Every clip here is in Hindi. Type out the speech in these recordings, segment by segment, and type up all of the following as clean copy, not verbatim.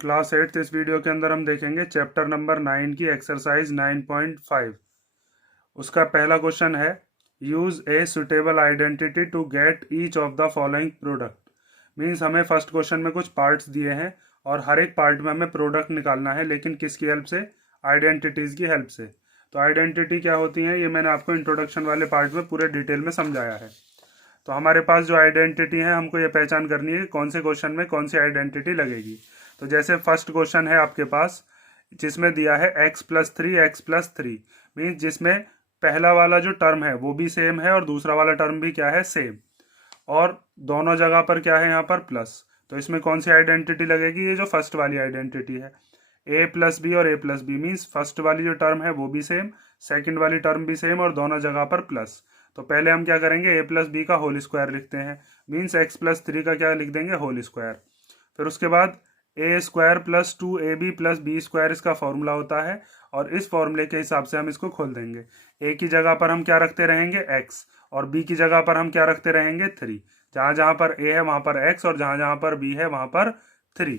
क्लास 8 इस वीडियो के अंदर हम देखेंगे चैप्टर नंबर 9 की एक्सरसाइज 9.5। उसका पहला क्वेश्चन है use a suitable identity to get each of the following product. Means हमें फर्स्ट क्वेश्चन में कुछ पार्ट्स दिए हैं और हर एक पार्ट में हमें प्रोडक्ट निकालना है, लेकिन किसकी हेल्प से? आइडेंटिटीज की हेल्प से। तो आइडेंटिटी क्या होती है ये मैंने आपको इंट्रोडक्शन वाले पार्ट में पूरे डिटेल में समझाया है। तो हमारे पास जो आइडेंटिटी है हमको ये पहचान करनी है कि कौन से क्वेश्चन में कौन सी आइडेंटिटी लगेगी। तो जैसे फर्स्ट क्वेश्चन है आपके पास जिसमें दिया है x+3 मीन्स जिसमें पहला वाला जो टर्म है वो भी सेम है और दूसरा वाला टर्म भी क्या है? सेम। और दोनों जगह पर क्या है यहाँ पर प्लस। तो इसमें कौन सी आइडेंटिटी लगेगी? ये जो फर्स्ट वाली आइडेंटिटी है a+b और a+b मीन्स फर्स्ट वाली जो टर्म है वो भी सेम, सेकंड वाली टर्म भी सेम और दोनों जगह पर प्लस। तो पहले हम क्या करेंगे a+b का होल स्क्वायर लिखते हैं, मीन्स x+3 का क्या लिख देंगे? Whole square. फिर उसके बाद a² + 2ab + b² इसका फॉर्मूला होता है और इस फॉर्मूले के हिसाब से हम इसको खोल देंगे। a की जगह पर हम क्या रखते रहेंगे? x और b की जगह पर हम क्या रखते रहेंगे? 3। जहां जहां पर a है वहां पर x और जहां जहां पर b है वहां पर 3।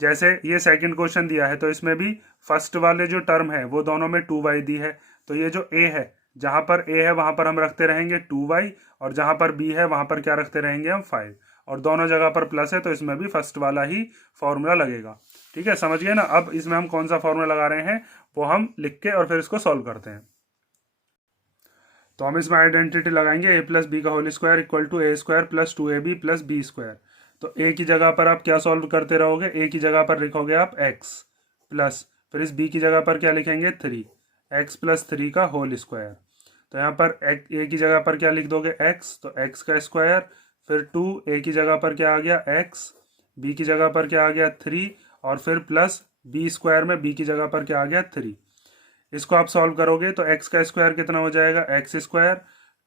जैसे ये सेकंड क्वेश्चन दिया है तो इसमें भी फर्स्ट वाले जो टर्म है वो दोनों में 2y दी है। तो ये जो a है जहां पर a है वहां पर हम रखते रहेंगे 2y और जहां पर b है वहां पर क्या रखते रहेंगे? हम 5 और दोनों जगह पर प्लस है तो इसमें भी फर्स्ट वाला ही फॉर्मूला लगेगा। ठीक है, समझ गए ना? अब इसमें हम कौन सा फॉर्मूला लगा रहे हैं वो हम लिख के और फिर इसको सॉल्व करते हैं। तो हम इसमें आइडेंटिटी लगाएंगे a+b का whole square equal to a² + 2ab + b²। तो a की जगह पर आप क्या सॉल्व करते रहोगे? a की जगह पर लिखोगे आप x प्लस फिर इस b की जगह पर क्या लिखेंगे? 3 x+3 का होल स्क्वायर। तो यहाँ पर a की जगह पर क्या लिख दोगे? x, तो x का स्क्वायर, फिर 2 a की जगह पर क्या आ गया? x, b की जगह पर क्या आ गया? 3 और फिर प्लस b² में b की जगह पर क्या आ गया? 3। इसको आप सॉल्व करोगे तो x का स्क्वायर कितना हो जाएगा? x²।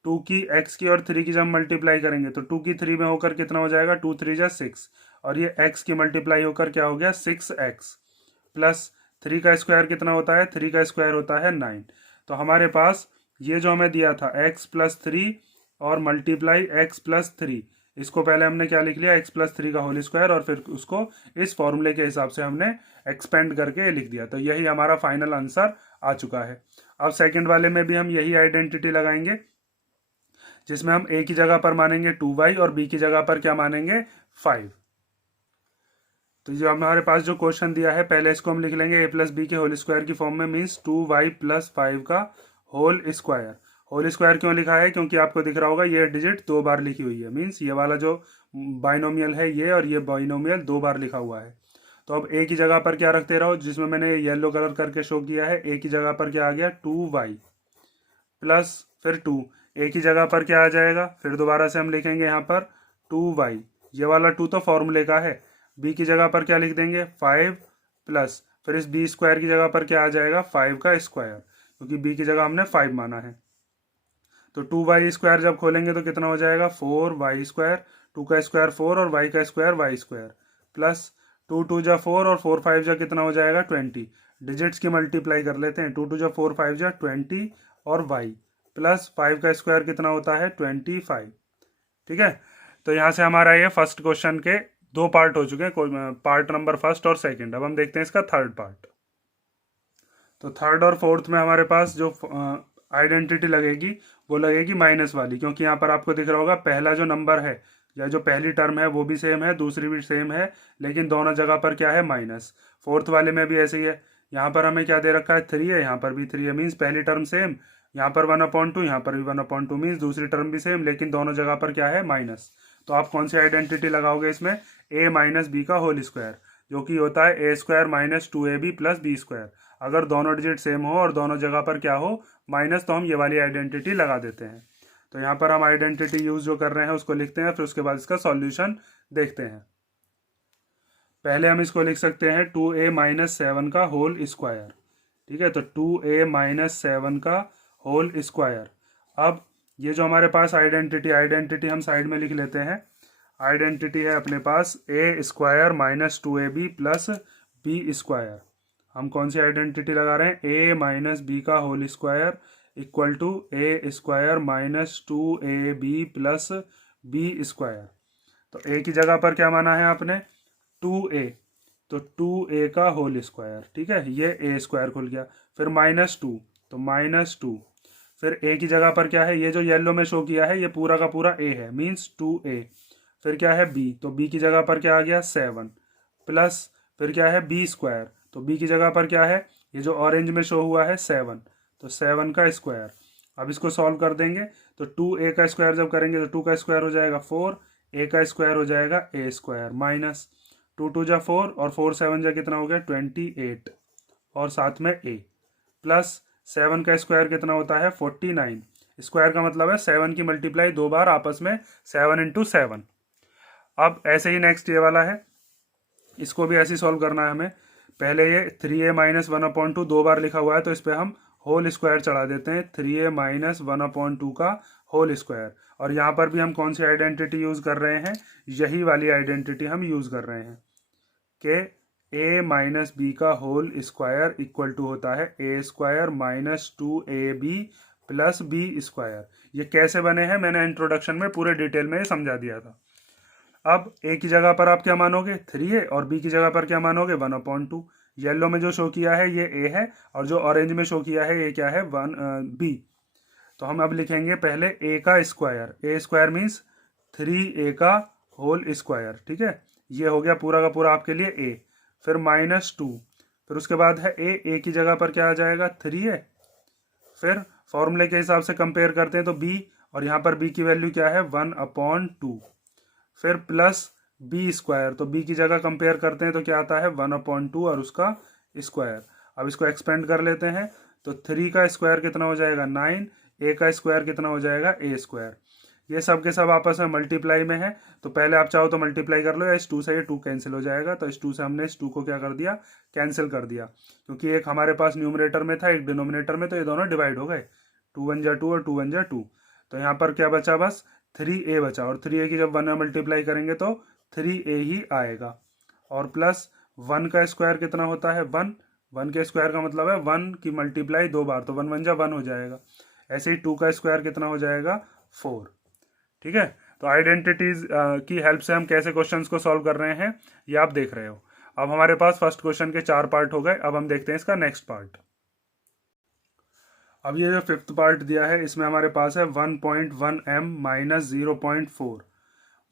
2 की x की और 3 की जब मल्टीप्लाई करेंगे तो 2 की 3 में होकर कितना हो जाएगा? 2 3 जा 6 और ये x की मल्टीप्लाई होकर क्या हो गया? 6x प्लस 3 का स्क्वायर कितना होता है? 3 का स्क्वायर होता है 9। तो हमारे पास ये जो हमें दिया था x+3 और मल्टीप्लाई x+3, इसको पहले हमने क्या लिख लिया? x+3 का होल स्क्वायर और फिर उसको इस फॉर्मूले के हिसाब से हमने एक्सपेंड करके लिख दिया। तो यही हमारा फाइनल आंसर आ चुका है। अब सेकंड वाले में भी हम यही आइडेंटिटी लगाएंगे जिसमें हम a की जगह पर मानेंगे 2y और b की जगह पर क्या मानेंगे? 5। तो जो हमारे पास जो क्वेश्चन दिया है पहले इसको हम लिख लेंगे a+b के होल स्क्वायर की फॉर्म में, मीन्स 2y + 5 का होल स्क्वायर। होल स्क्वायर क्यों लिखा है? क्योंकि आपको दिख रहा होगा ये डिजिट 2 बार लिखी हुई है, मीन्स ये वाला जो बाइनोमियल है ये और ये बाइनोमियल 2 बार लिखा हुआ है। तो अब a की जगह पर क्या रखते रहो? जिसमें मैंने येलो कलर करके शो किया है, a की जगह पर क्या आ गया? 2y प्लस फिर 2, a की जगह पर क्या आ जाएगा? फिर दोबारा से हम लिखेंगे यहाँ पर 2y, ये वाला 2 तो फॉर्मूले का है। b की जगह पर क्या लिख देंगे? 5 प्लस फिर इस b² की जगह पर क्या आ जाएगा? 5 का स्क्वायर, क्योंकि b की जगह हमने 5 माना है। तो 2y² जब खोलेंगे तो कितना हो जाएगा? 4y², 2 का स्क्वायर 4 और y का स्क्वायर y² प्लस 2 2 जा 4 और 4 5 जा कितना हो जाएगा? 20। डिजिट्स की मल्टीप्लाई कर लेते हैं, 2 2 जा 4 5 जा 20 और y प्लस 5 का स्क्वायर कितना होता है? 25। ठीक है, तो यहाँ से हमारा ये फर्स्ट क्वेश्चन के 2 पार्ट हो चुके हैं, पार्ट नंबर फर्स्ट और सेकंड। अब हम देखते हैं इसका थर्ड पार्ट। तो थर्ड और फोर्थ में हमारे पास जो आइडेंटिटी लगेगी वो लगेगी माइनस वाली, क्योंकि यहाँ पर आपको दिख रहा होगा पहला जो नंबर है या जो पहली टर्म है वो भी सेम है, दूसरी भी सेम है, लेकिन दोनों जगह पर क्या है? माइनस। फोर्थ वाले में भी ऐसे ही है। यहाँ पर हमें क्या दे रखा है? 3 है, यहाँ पर भी 3 है, मीन्स पहली टर्म सेम, यहाँ पर 1/2, यहाँ पर भी 1/2, मीन्स दूसरी टर्म भी सेम, लेकिन दोनों जगह पर क्या है? माइनस। तो आप कौन सी आइडेंटिटी लगाओगे इसमें? a - b का होल स्क्वायर, जो कि होता है a² - 2ab + b²। अगर दोनों डिजिट सेम हो और दोनों जगह पर क्या हो? माइनस, तो हम ये वाली आइडेंटिटी लगा देते हैं। तो यहाँ पर हम आइडेंटिटी यूज जो कर रहे हैं उसको लिखते हैं, फिर उसके बाद इसका सॉल्यूशन देखते हैं। पहले हम इसको लिख सकते हैं 2a - 7 का होल स्क्वायर। ठीक है, तो 2a - 7 का होल स्क्वायर। अब ये जो हमारे पास आइडेंटिटी हम साइड में लिख लेते हैं। आइडेंटिटी है अपने पास a² - 2ab + b²। हम कौन सी आइडेंटिटी लगा रहे हैं? a - b का whole square equal to a² - 2ab + b²। तो a की जगह पर क्या माना है आपने? 2a, तो 2a का होल स्क्वायर, ठीक है, ये a स्क्वायर खुल गया। फिर -2, तो -2। फिर a की जगह पर क्या है, ये जो येलो में शो किया है ये पूरा का पूरा a है, मीन्स 2a। फिर क्या है b, तो b की जगह पर क्या आ गया 7 प्लस, फिर क्या है b स्क्वायर, तो b की जगह पर क्या है, ये जो ऑरेंज में शो हुआ है 7, तो 7 का स्क्वायर। अब इसको सॉल्व कर देंगे तो 2a का स्क्वायर जब करेंगे तो 2 का स्क्वायर हो जाएगा 4, a का स्क्वायर हो जाएगा a स्क्वायर, माइनस 2 2 जा 4 और 4 7 जा कितना हो गया 28, और साथ में a, प्लस 7 का स्क्वायर कितना होता है 49। स्क्वायर का मतलब है 7 की मल्टीप्लाई 2 बार आपस में, 7 इंटू 7। अब ऐसे ही नेक्स्ट ये वाला है, इसको भी ऐसे ही सॉल्व करना है हमें। पहले ये 3a माइनस 1/2 2 बार लिखा हुआ है तो इस पर हम होल स्क्वायर चढ़ा देते हैं, 3a माइनस 1/2 का होल स्क्वायर। और यहाँ पर भी हम कौन सी आइडेंटिटी यूज़ कर रहे हैं, यही वाली आइडेंटिटी हम यूज़ कर रहे हैं कि a माइनस बी का होल स्क्वायर इक्वल टू होता है a square minus 2ab plus B square. ये कैसे बने हैं मैंने इंट्रोडक्शन में पूरे डिटेल में समझा दिया था। अब a की जगह पर आप क्या मानोगे 3a, और b की जगह पर क्या मानोगे 1/2। येलो में जो शो किया है ये a है, और जो ऑरेंज में शो किया है ये क्या है b। तो हम अब लिखेंगे पहले a का square, a square means 3a का होल स्क्वायर, ठीक है, ये हो गया पूरा का पूरा आपके लिए a। फिर -2, फिर उसके बाद है a की जगह पर क्या आ जाएगा 3a। फिर फॉर्मूले के हिसाब से कंपेयर करते हैं तो b, और यहाँ पर b की वैल्यू क्या है 1/2। फिर प्लस बी स्क्वायर, तो बी की जगह कंपेयर करते हैं तो क्या आता है 1/2 और उसका स्क्वायर। अब इसको एक्सपेंड कर लेते हैं तो 3 का स्क्वायर कितना हो जाएगा 9, a का स्क्वायर कितना हो जाएगा a स्क्वायर। ये सब के सब आपस में मल्टीप्लाई में है, तो पहले आप चाहो तो मल्टीप्लाई कर लो, या इस 2 से ये 2 कैंसिल हो जाएगा, तो इस 2 से हमने इस 2 को क्या कर दिया कैंसिल कर दिया, क्योंकि एक हमारे पास न्यूमरेटर में था एक डिनोमिनेटर में, तो ये दोनों डिवाइड हो गए, 2 1 जा 2 और 2 1 जा 2। तो यहाँ पर क्या बचा बस 3a बचा, और 3a की जब 1 में मल्टीप्लाई करेंगे तो 3a ही आएगा। और प्लस 1 का स्क्वायर कितना होता है 1, 1 के स्क्वायर का मतलब है 1 की मल्टीप्लाई 2 बार, तो 1 1 जा 1 हो जाएगा। ऐसे ही 2 का स्क्वायर कितना हो जाएगा 4, ठीक है। तो आइडेंटिटीज की हेल्प से हम कैसे क्वेश्चंस को सॉल्व कर रहे हैं ये आप देख रहे हो। अब हमारे पास फर्स्ट क्वेश्चन के 4 पार्ट हो गए, अब हम देखते हैं इसका नेक्स्ट पार्ट। अब ये जो फिफ्थ पार्ट दिया है इसमें हमारे पास है 1.1m minus 0.4,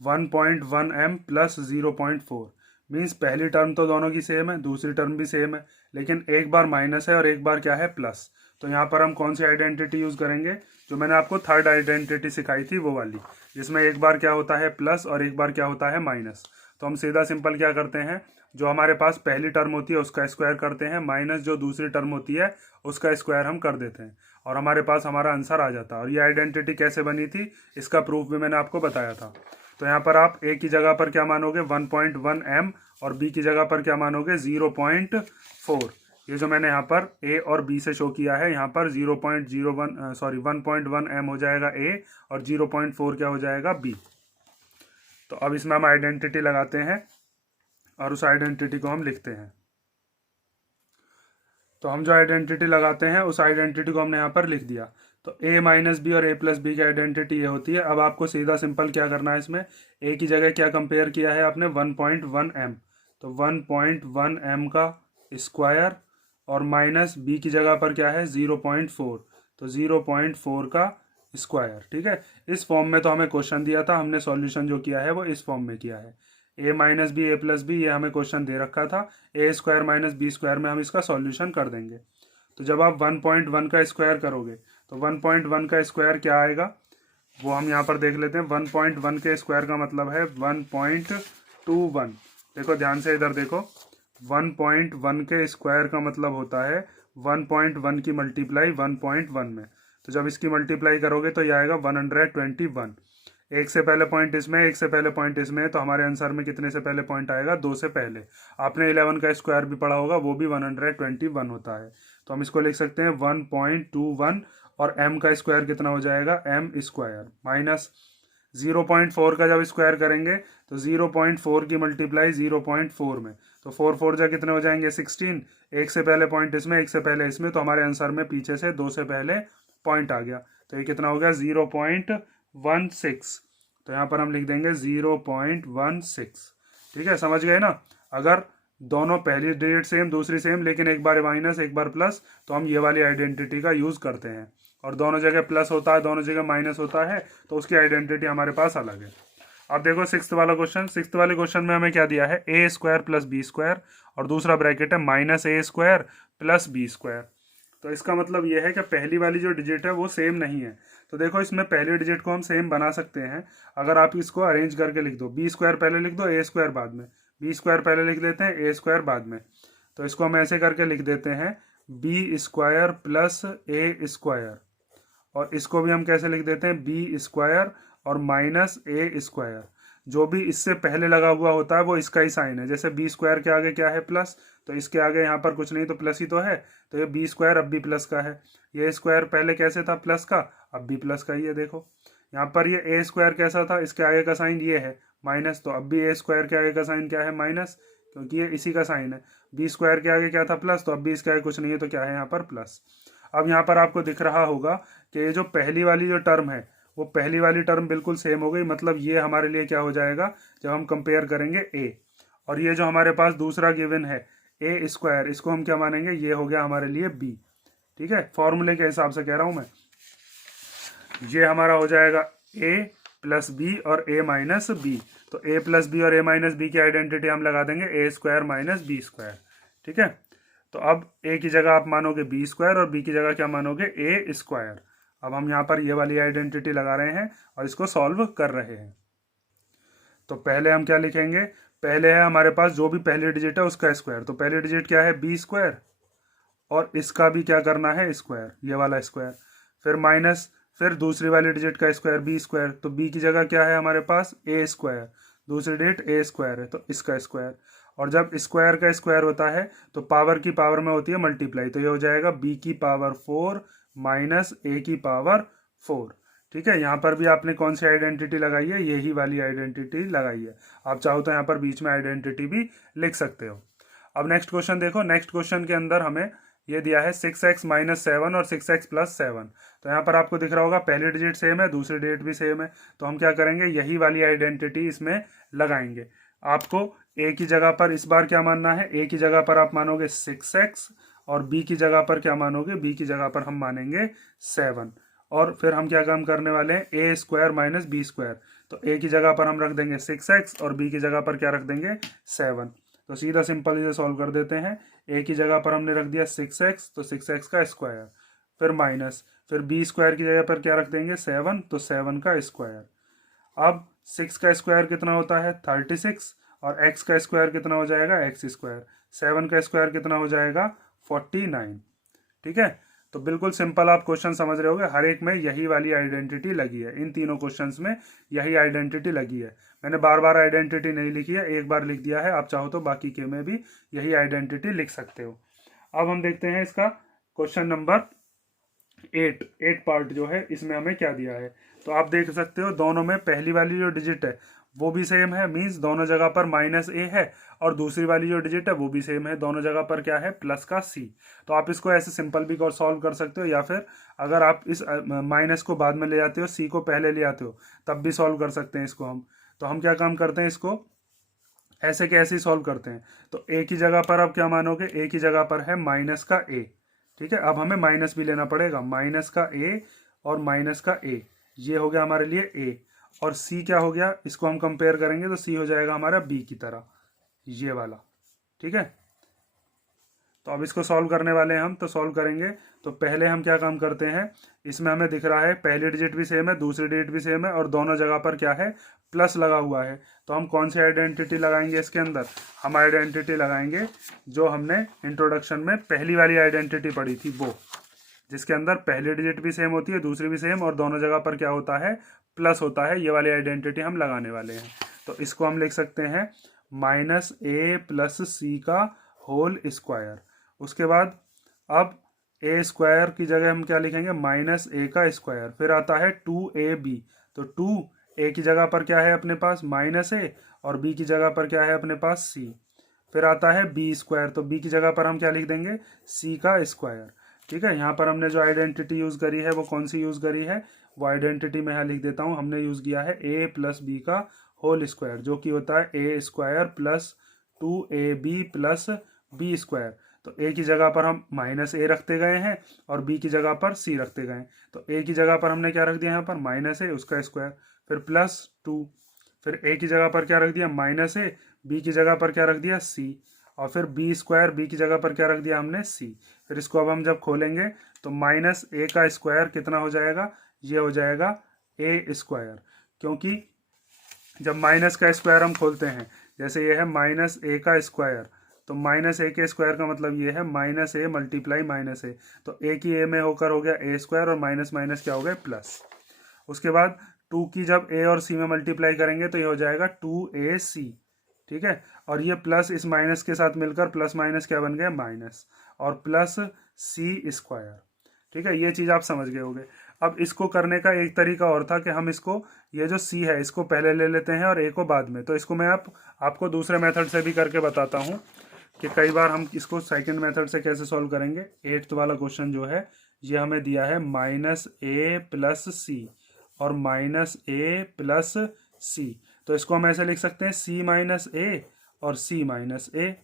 1.1m plus 0.4। Means पहली टर्म तो दोनों की सेम है, दूसरी टर्म भी सेम है, लेकिन एक बार माइनस है और एक बार क्या है प्लस। तो यहाँ पर हम कौन सी आइडेंटिटी यूज़ करेंगे, जो मैंने आपको थर्ड आइडेंटिटी सिखाई थी वो वाली, जिसमें एक बार क्या होता है प्लस और एक बार क्या होता है माइनस। तो हम सीधा सिंपल क्या करते हैं, जो हमारे पास पहली टर्म होती है उसका स्क्वायर करते हैं, माइनस जो दूसरी टर्म होती है उसका स्क्वायर हम कर देते हैं, और हमारे पास हमारा आंसर आ जाता है। और ये आइडेंटिटी कैसे बनी थी इसका प्रूफ भी मैंने आपको बताया था। तो यहाँ पर आप a की जगह पर क्या मानोगे 1.1m, और b की जगह पर क्या मानोगे 0.4। ये जो मैंने यहाँ पर a और b से शो किया है, यहाँ पर 1.1m हो जाएगा a, और 0.4 क्या हो जाएगा b। तो अब इसमें हम आइडेंटिटी लगाते हैं और उस आइडेंटिटी को हम लिखते हैं। तो हम जो आइडेंटिटी लगाते हैं उस आइडेंटिटी को हमने यहाँ पर लिख दिया। तो a माइनस बी और a प्लस बी की आइडेंटिटी ये होती है। अब आपको सीधा सिंपल क्या करना है, इसमें a की जगह क्या कंपेयर किया है आपने 1.1m, तो 1.1m का स्क्वायर, और माइनस b की जगह पर क्या है 0.4, तो 0.4 का स्क्वायर, ठीक है। इस फॉर्म में तो हमें क्वेश्चन दिया था, हमने सॉल्यूशन जो किया है वो इस फॉर्म में किया है। a minus B a plus B ये हमें क्वेश्चन दे रखा था, a square minus B square में हम इसका सॉल्यूशन कर देंगे। तो जब आप 1.1 का स्क्वायर करोगे तो 1.1 का स्क्वायर क्या आएगा वो हम यहाँ पर देख लेते हैं। 1.1 के स्क्वायर का मतलब है 1.21। देखो ध्यान से इधर देखो, 1.1 के स्क्वायर का मतलब होता है 1.1 की मल्टीप्लाई 1.1 में। तो जब इसकी मल्टीप्लाई करोगे तो ये आएगा 121। एक से पहले पॉइंट इसमें, एक से पहले पॉइंट इसमें, तो हमारे आंसर में कितने से पहले पॉइंट आएगा 2 से पहले। आपने 11 का स्क्वायर भी पढ़ा होगा, वो भी 121 होता है। तो हम इसको लिख सकते हैं 1.21, और m का स्क्वायर कितना हो जाएगा m स्क्वायर, माइनस 0.4 का जब स्क्वायर करेंगे तो 0.4 की मल्टीप्लाई 0.4 में, तो 4 4 जा कितने हो जाएंगे 16। एक से पहले पॉइंट इसमें, एक से पहले इसमें, तो हमारे आंसर में पीछे से 2 से पहले पॉइंट आ गया। तो ये कितना हो गया 0.16। तो यहाँ पर हम लिख देंगे 0.16, ठीक है, समझ गए ना। अगर दोनों पहली डिजिट सेम दूसरी सेम, लेकिन एक बार माइनस एक बार प्लस, तो हम ये वाली आइडेंटिटी का यूज़ करते हैं। और दोनों जगह प्लस होता है, दोनों जगह माइनस होता है, तो उसकी आइडेंटिटी हमारे पास अलग है। अब देखो सिक्स्थ वाला क्वेश्चन। सिक्स्थ वाले क्वेश्चन में हमें क्या दिया है, A square plus B square, और दूसरा ब्रैकेट है माइनस ए स्क्वायर प्लस बी स्क्वायर। तो इसका मतलब यह है कि पहली वाली जो डिजिट है वो सेम नहीं है। तो देखो इसमें पहली डिजिट को हम सेम बना सकते हैं अगर आप इसको अरेंज करके लिख दो। बी स्क्वायर पहले लिख दो, ए स्क्वायर बाद में, बी स्क्वायर पहले लिख देते हैं, ए स्क्वायर बाद में। तो इसको हम ऐसे करके लिख देते हैं, बी स्क्वायर प्लस ए स्क्वायर, और इसको भी हम कैसे लिख देते हैं, बी स्क्वायर और माइनस ए स्क्वायर। जो भी इससे पहले लगा हुआ होता है वो इसका ही साइन है। जैसे बी स्क्वायर के आगे क्या है, प्लस, तो इसके आगे यहाँ पर कुछ नहीं तो प्लस ही तो है, तो ये बी स्क्वायर अब भी प्लस का है। ये स्क्वायर पहले कैसे था, प्लस का, अब भी प्लस का ही है। देखो यहाँ पर ये ए स्क्वायर कैसा था, इसके आगे का साइन ये है माइनस, तो अब भी ए स्क्वायर के आगे का साइन क्या है, माइनस, क्योंकि ये इसी का साइन है। बी स्क्वायर के आगे क्या था, प्लस, तो अब भी इसके आगे कुछ नहीं है, तो क्या है यहाँ पर प्लस। अब यहाँ पर आपको दिख रहा होगा कि ये जो पहली वाली जो टर्म है वो पहली वाली टर्म बिल्कुल सेम हो गई। मतलब ये हमारे लिए क्या हो जाएगा, जब हम कंपेयर करेंगे ए, और ये जो हमारे पास दूसरा गिवन है ए स्क्वायर, इसको हम क्या मानेंगे, ये हो गया हमारे लिए बी। ठीक है, फॉर्मूले के हिसाब से कह रहा हूं मैं। ये हमारा हो जाएगा ए प्लस बी और ए माइनस बी। तो ए प्लस बी और ए माइनस बी की आइडेंटिटी हम लगा देंगे ए स्क्वायर माइनस बी स्क्वायर। ठीक है, तो अब ए की जगह आप मानोगे बी स्क्वायर और बी की जगह क्या मानोगे, ए स्क्वायर। अब हम यहाँ पर ये वाली आइडेंटिटी लगा रहे हैं और इसको सॉल्व कर रहे हैं। तो पहले हम क्या लिखेंगे, पहले है हमारे पास जो भी पहली डिजिट है उसका स्क्वायर। तो पहली डिजिट क्या है, बी स्क्वायर, और इसका भी क्या करना है, स्क्वायर, ये वाला स्क्वायर। फिर माइनस, फिर दूसरी वाली डिजिट का स्क्वायर, बी स्क्वायर। तो बी की जगह क्या है हमारे पास, ए स्क्वायर, दूसरी डिजिट ए स्क्वायर है तो इसका स्क्वायर। और जब स्क्वायर का स्क्वायर होता है तो पावर की पावर में होती है मल्टीप्लाई, तो ये हो जाएगा बी की पावर 4 माइनस ए की पावर 4। ठीक है, यहाँ पर भी आपने कौन सी आइडेंटिटी लगाई है, यही वाली आइडेंटिटी लगाई है। आप चाहो तो यहाँ पर बीच में आइडेंटिटी भी लिख सकते हो। अब नेक्स्ट क्वेश्चन देखो। नेक्स्ट क्वेश्चन के अंदर हमें ये दिया है 6x माइनस 7 और 6x प्लस 7। तो यहाँ पर आपको दिख रहा होगा पहली डिजिट सेम है, दूसरी डिजिट भी सेम है, तो हम क्या करेंगे, यही वाली आइडेंटिटी इसमें लगाएंगे। आपको ए की जगह पर इस बार क्या मानना है, ए की जगह पर आप मानोगे 6x, और बी की जगह पर क्या मानोगे, बी की जगह पर हम मानेंगे 7। और फिर हम क्या काम करने वाले हैं, ए स्क्वायर माइनस बी स्क्वायर। तो ए की जगह पर हम रख देंगे 6x और बी की जगह पर क्या रख देंगे, 7। तो सीधा सिंपल इसे सॉल्व कर देते हैं। ए की जगह पर हमने रख दिया 6x, तो 6x का स्क्वायर, फिर माइनस, फिर बी स्क्वायर की जगह पर क्या रख देंगे, 7, तो 7 का स्क्वायर। अब 6 का स्क्वायर कितना होता है, 36, और x का स्क्वायर कितना हो जाएगा, एक्स स्क्वायर। 7 का स्क्वायर कितना हो जाएगा, 49। ठीक है, तो बिल्कुल सिंपल आप क्वेश्चन समझ रहे होगे, हर एक में यही वाली आइडेंटिटी लगी है। इन तीनों क्वेश्चंस में यही आइडेंटिटी लगी है। मैंने बार बार आइडेंटिटी नहीं लिखी है, एक बार लिख दिया है। आप चाहो तो बाकी के में भी यही आइडेंटिटी लिख सकते हो। अब हम देखते हैं इसका क्वेश्चन नंबर 8 पार्ट जो है, इसमें हमें क्या दिया है। तो आप देख सकते हो दोनों में पहली वाली जो डिजिट है वो भी सेम है, मीन्स दोनों जगह पर माइनस ए है, और दूसरी वाली जो डिजिट है वो भी सेम है, दोनों जगह पर क्या है, प्लस का सी। तो आप इसको ऐसे सिंपल भी सॉल्व कर सकते हो, या फिर अगर आप इस माइनस को बाद में ले जाते हो, सी को पहले ले आते हो, तब भी सॉल्व कर सकते हैं इसको हम। तो हम क्या काम करते हैं, इसको ऐसे के ऐसे ही सॉल्व करते हैं। तो ए की जगह पर आप क्या मानोगे, ए की जगह पर है माइनस का ए। ठीक है, अब हमें माइनस भी लेना पड़ेगा, माइनस का ए और माइनस का ए, ये हो गया हमारे लिए ए। और सी क्या हो गया, इसको हम कंपेयर करेंगे तो सी हो जाएगा हमारा बी की तरह, ये वाला। ठीक है, तो अब इसको सॉल्व करने वाले हैं हम, तो सॉल्व करेंगे। तो पहले हम क्या काम करते हैं, इसमें हमें दिख रहा है पहली डिजिट भी सेम है, दूसरी डिजिट भी सेम है, और दोनों जगह पर क्या है, प्लस लगा हुआ है। तो हम कौन सी आइडेंटिटी लगाएंगे इसके अंदर, हम आइडेंटिटी लगाएंगे जो हमने इंट्रोडक्शन में पहली वाली आइडेंटिटी पढ़ी थी, वो जिसके अंदर पहली डिजिट भी सेम होती है, दूसरी भी सेम, और दोनों जगह पर क्या होता है, प्लस होता है। ये वाली आइडेंटिटी हम लगाने वाले हैं। तो इसको हम लिख सकते हैं माइनस ए प्लस सी का होल स्क्वायर। उसके बाद अब ए स्क्वायर की जगह हम क्या लिखेंगे, माइनस ए का स्क्वायर। फिर आता है 2ab, तो 2 ए की जगह पर क्या है अपने पास, माइनस ए, और बी की जगह पर क्या है अपने पास, सी। फिर आता है बी स्क्वायर, तो बी की जगह पर हम क्या लिख देंगे, सी का स्क्वायर। ठीक है, यहाँ पर हमने जो आइडेंटिटी यूज़ करी है वो कौन सी यूज़ करी है, वो आइडेंटिटी मैं यहाँ लिख देता हूँ। हमने यूज़ किया है ए प्लस बी का होल स्क्वायर, जो कि होता है A square plus 2ab plus B square. तो ए की जगह पर हम माइनस ए रखते गए हैं और बी की जगह पर सी रखते गए। तो ए की जगह पर हमने क्या रख दिया यहाँ पर माइनस ए उसका स्क्वायर, फिर प्लस 2, फिर ए की जगह पर क्या रख दिया माइनस ए, बी की जगह पर क्या रख दिया सी, और फिर बी स्क्वायर बी की जगह पर क्या रख दिया हमने सी। फिर इसको अब हम जब खोलेंगे तो माइनस ए का स्क्वायर कितना हो जाएगा, ये हो जाएगा ए स्क्वायर, क्योंकि जब माइनस का स्क्वायर हम खोलते हैं, जैसे ये है माइनस ए का स्क्वायर, तो माइनस ए के स्क्वायर का मतलब ये है माइनस ए मल्टीप्लाई माइनस ए, तो ए की ए में होकर हो गया ए स्क्वायर और माइनस माइनस क्या हो गया प्लस। उसके बाद 2 की जब ए और सी में मल्टीप्लाई करेंगे तो ये हो जाएगा 2ac, ठीक है। और ये प्लस इस माइनस के साथ मिलकर प्लस माइनस क्या बन गया माइनस, और प्लस सी स्क्वायर, ठीक है। ये चीज़ आप समझ गए होंगे। अब इसको करने का एक तरीका और था कि हम इसको, ये जो सी है इसको पहले ले लेते हैं और ए को बाद में। तो इसको मैं आपको दूसरे मेथड से भी करके बताता हूँ कि कई बार हम इसको सेकंड मेथड से कैसे सॉल्व करेंगे। 8th वाला क्वेश्चन जो है ये हमें दिया है माइनस ए प्लस सी और माइनस ए प्लस सी। तो इसको हम ऐसे लिख सकते हैं सी माइनस ए और सी माइनस ए।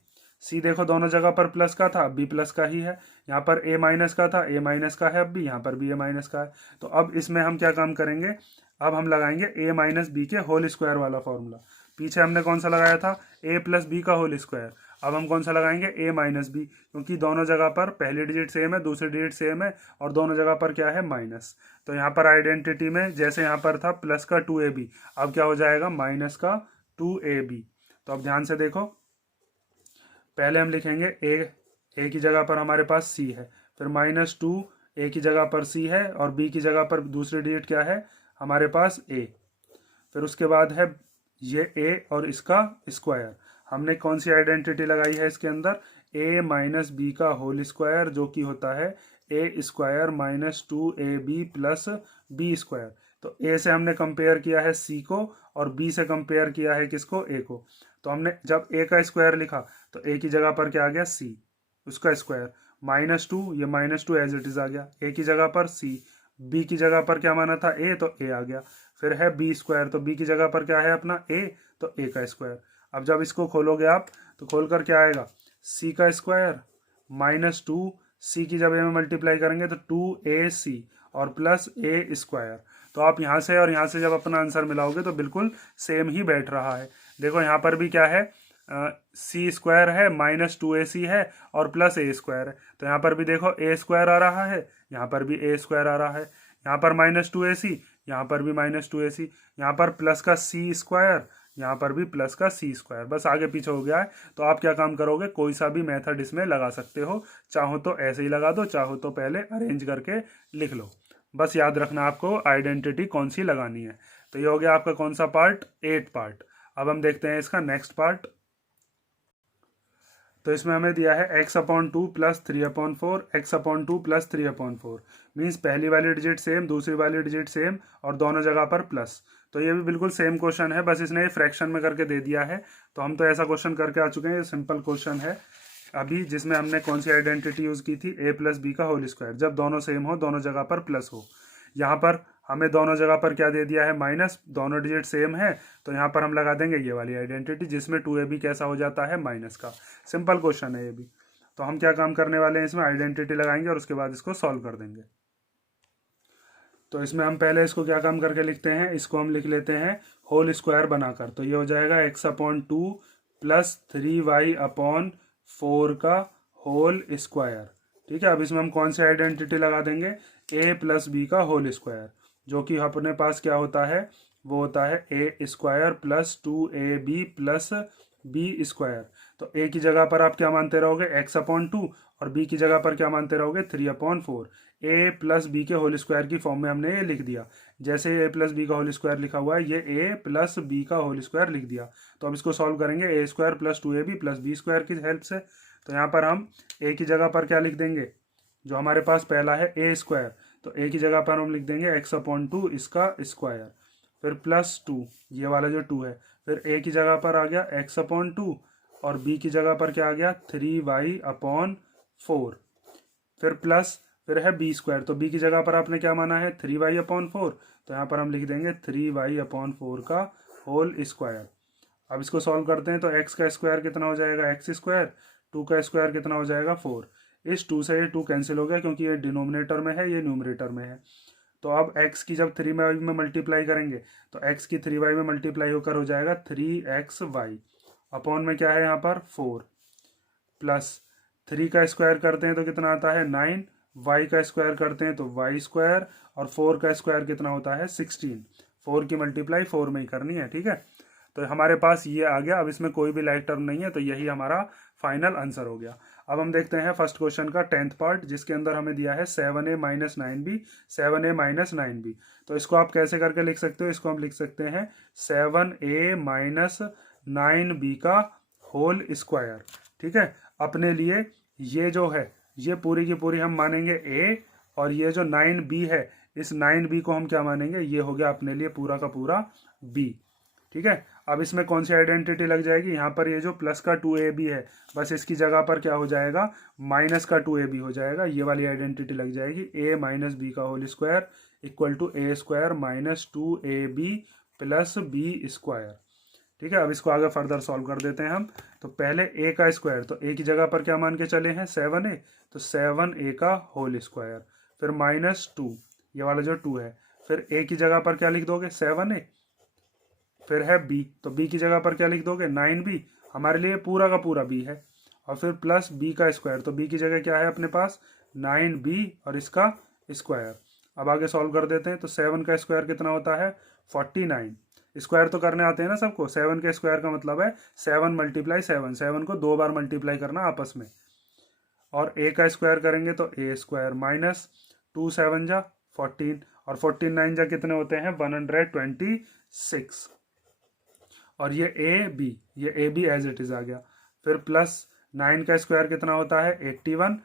सी देखो दोनों जगह पर प्लस का था, अब भी प्लस का ही है। यहाँ पर ए माइनस का था, ए माइनस का है अब भी, यहाँ पर भी ए माइनस का है। तो अब इसमें हम क्या काम करेंगे, अब हम लगाएंगे ए माइनस बी के होल स्क्वायर वाला फॉर्मूला। पीछे हमने कौन सा लगाया था, ए प्लस बी का होल स्क्वायर। अब हम कौन सा लगाएंगे, ए माइनस बी, क्योंकि दोनों जगह पर पहली डिजिट सेम है, दूसरी डिजिट सेम है, और दोनों जगह पर क्या है माइनस। तो यहाँ पर आइडेंटिटी में जैसे यहाँ पर था प्लस का 2ab, अब क्या हो जाएगा माइनस का 2ab। तो अब ध्यान से देखो, पहले हम लिखेंगे ए की जगह पर हमारे पास सी है, फिर माइनस 2, ए की जगह पर सी है और बी की जगह पर दूसरी डिजिट क्या है हमारे पास ए। फिर उसके बाद है ये ए और इसका स्क्वायर। हमने कौन सी आइडेंटिटी लगाई है इसके अंदर, ए माइनस बी का होल स्क्वायर, जो कि होता है A square minus 2ab plus B square. तो ए से हमने कंपेयर किया है सी को और बी से कंपेयर किया है किसको, ए को। तो हमने जब ए का स्क्वायर लिखा तो ए की जगह पर क्या आ गया सी उसका स्क्वायर, माइनस 2, ये माइनस 2 एज इट इज आ गया, ए की जगह पर सी, बी की जगह पर क्या माना था ए, तो ए आ गया। फिर है बी स्क्वायर, तो बी की जगह पर क्या है अपना ए, तो ए का स्क्वायर। अब जब इसको खोलोगे आप तो खोल कर क्या आएगा, सी का स्क्वायर माइनस 2, सी की जब ए में मल्टीप्लाई करेंगे तो 2ac और प्लस ए स्क्वायर। तो आप यहाँ से और यहाँ से जब अपना आंसर मिलाओगे तो बिल्कुल सेम ही बैठ रहा है। देखो यहाँ पर भी क्या है, सी स्क्वायर है, माइनस 2ac है और प्लस ए स्क्वायर है। तो यहाँ पर भी देखो ए स्क्वायर आ रहा है, यहाँ पर भी ए स्क्वायर आ रहा है, यहाँ पर माइनस 2ac, यहाँ पर भी माइनस 2ac, यहाँ पर प्लस का सी स्क्वायर, यहाँ पर भी प्लस का सी स्क्वायर। बस आगे पीछे हो गया है। तो आप क्या काम करोगे, कोई सा भी मेथड इसमें लगा सकते हो, चाहो तो ऐसे ही लगा दो, चाहो तो पहले अरेंज करके लिख लो। बस याद रखना आपको आइडेंटिटी कौन सी लगानी है। तो ये हो गया आपका कौन सा पार्ट, 8 पार्ट। अब हम देखते हैं इसका नेक्स्ट पार्ट। तो इसमें हमें दिया है x/2 plus 3/4, x/2 plus 3/4। Means पहली वाली डिजिट सेम, दूसरी वाली डिजिट सेम और दोनों जगह पर प्लस। तो ये भी बिल्कुल सेम क्वेश्चन है, बस इसने फ्रैक्शन में करके दे दिया है। तो हम तो ऐसा क्वेश्चन करके आ चुके हैं, ये सिंपल क्वेश्चन है अभी, जिसमें हमने कौन सी आइडेंटिटी यूज़ की थी, ए प्लस बी का होल स्क्वायर, जब दोनों सेम हो, दोनों जगह पर प्लस हो। यहाँ पर हमें दोनों जगह पर क्या दे दिया है माइनस, दोनों डिजिट सेम है, तो यहाँ पर हम लगा देंगे ये वाली आइडेंटिटी, जिसमें 2ab कैसा हो जाता है माइनस का। सिंपल क्वेश्चन है ये भी। तो हम क्या काम करने वाले हैं, इसमें आइडेंटिटी लगाएंगे और उसके बाद इसको सॉल्व कर देंगे। तो इसमें हम पहले इसको क्या काम करके लिखते हैं, इसको हम लिख लेते हैं होल स्क्वायर बनाकर। तो ये हो जाएगा x/2 प्लस 3y/4 का होल स्क्वायर, ठीक है। अब इसमें हम कौन सी आइडेंटिटी लगा देंगे, a प्लस बी का होल स्क्वायर, जो कि अपने पास क्या होता है, वो होता है A square plus 2ab plus B square. तो ए की जगह पर आप क्या मानते रहोगे, x/2 और बी की जगह पर क्या मानते रहोगे, 3/4। ए प्लस बी के होल स्क्वायर की फॉर्म में हमने ये लिख दिया। जैसे ए प्लस बी का होल स्क्वायर लिखा हुआ है, ये ए प्लस बी का होल स्क्वायर लिख दिया। तो अब इसको सॉल्व करेंगे A square plus 2ab plus B square की हेल्प से। तो यहाँ पर हम ए की जगह पर क्या लिख देंगे, जो हमारे पास पहला है ए स्क्वायर, तो ए की जगह पर हम लिख देंगे x/2 इसका स्क्वायर, फिर प्लस 2, ये वाला जो 2 है, फिर ए की जगह पर आ गया x/2 और बी की जगह पर क्या आ गया 3y/4, फिर प्लस, फिर है बी स्क्वायर। तो बी की जगह पर आपने क्या माना है 3y/4, तो यहाँ पर हम लिख देंगे 3y/4 का होल स्क्वायर। अब इसको सॉल्व करते हैं तो एक्स का स्क्वायर कितना हो जाएगा एक्स स्क्वायर, 2 का स्क्वायर कितना हो जाएगा 4। इस 2 से ये 2 कैंसिल हो गया क्योंकि ये डिनोमिनेटर में है, ये न्यूमरेटर में है। तो अब x की जब 3y में मल्टीप्लाई करेंगे तो x की 3y में मल्टीप्लाई होकर हो जाएगा 3xy, अपॉन में क्या है यहाँ पर 4, प्लस 3 का स्क्वायर करते हैं तो कितना आता है 9, y का स्क्वायर करते हैं तो y स्क्वायर, और 4 का स्क्वायर कितना होता है 16। 4 की मल्टीप्लाई 4 में ही करनी है, ठीक है। तो हमारे पास ये आ गया। अब इसमें कोई भी लाइक टर्म नहीं है, तो यही हमारा फाइनल आंसर हो गया। अब हम देखते हैं फर्स्ट क्वेश्चन का 10th पार्ट, जिसके अंदर हमें दिया है 7a minus 9b, 7a minus 9b। तो इसको आप कैसे करके लिख सकते हो, इसको हम लिख सकते हैं 7a माइनस 9b का होल स्क्वायर, ठीक है। अपने लिए ये जो है ये पूरी की पूरी हम मानेंगे a, और ये जो 9b है इस 9b को हम क्या मानेंगे, ये हो गया अपने लिए पूरा का पूरा b, ठीक है। अब इसमें कौन सी आइडेंटिटी लग जाएगी, यहाँ पर ये जो प्लस का 2ab है बस इसकी जगह पर क्या हो जाएगा माइनस का 2ab हो जाएगा, ये वाली आइडेंटिटी लग जाएगी। a माइनस बी का whole square equal to a square minus 2ab plus b square, ठीक है। अब इसको आगे फर्दर सॉल्व कर देते हैं हम। तो पहले a का स्क्वायर, तो a की जगह पर क्या मान के चले हैं 7a, तो 7a का होल स्क्वायर, फिर माइनस 2, ये वाला जो 2 है, फिर a की जगह पर क्या लिख दोगे 7a, फिर है b, तो b की जगह पर क्या लिख दोगे 9b, हमारे लिए पूरा का पूरा b है, और फिर प्लस b का स्क्वायर, तो b की जगह क्या है अपने पास 9b और इसका स्क्वायर। अब आगे सॉल्व कर देते हैं। तो 7 का स्क्वायर कितना होता है 49, स्क्वायर तो करने आते हैं ना सबको। 7 के स्क्वायर का मतलब है 7 मल्टीप्लाई 7, 7 को 2 बार मल्टीप्लाई करना आपस में, और a का स्क्वायर करेंगे तो a स्क्वायर माइनस 2 7 जा 14, और 14 9 जा कितने होते हैं 126, और ये A B as it is आ गया। फिर प्लस 9 का स्क्वायर कितना होता है 81,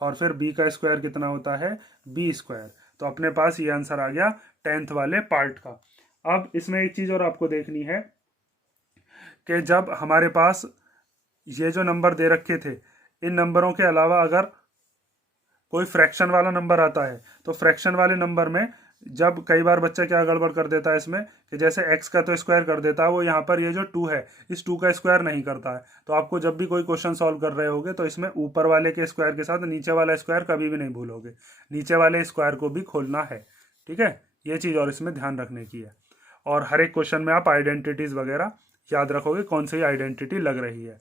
और फिर b का स्क्वायर कितना होता है b स्क्वायर। तो अपने पास ये आंसर आ गया 10th वाले पार्ट का। अब इसमें एक चीज और आपको देखनी है कि जब हमारे पास ये जो नंबर दे रखे थे, इन नंबरों के अलावा अगर कोई फ्रैक्शन वाला नंबर आता है, तो फ्रैक्शन वाले नंबर में जब कई बार बच्चा क्या गड़बड़ कर देता है इसमें कि जैसे x का तो स्क्वायर कर देता है वो, यहाँ पर ये जो 2 है इस 2 का स्क्वायर नहीं करता है। तो आपको जब भी कोई क्वेश्चन सॉल्व कर रहे होगे तो इसमें ऊपर वाले के स्क्वायर के साथ नीचे वाला स्क्वायर कभी भी नहीं भूलोगे, नीचे वाले स्क्वायर को भी खोलना है, ठीक है। ये चीज़ और इसमें ध्यान रखने की है। और हर एक क्वेश्चन में आप आइडेंटिटीज़ वगैरह याद रखोगे कौन सी आइडेंटिटी लग रही है।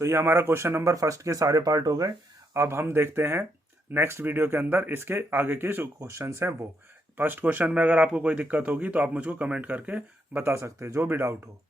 तो ये हमारा क्वेश्चन नंबर फर्स्ट के सारे पार्ट हो गए। अब हम देखते हैं नेक्स्ट वीडियो के अंदर इसके आगे के जो क्वेश्चंस हैं वो। फर्स्ट क्वेश्चन में अगर आपको कोई दिक्कत होगी तो आप मुझको कमेंट करके बता सकते हैं, जो भी डाउट हो।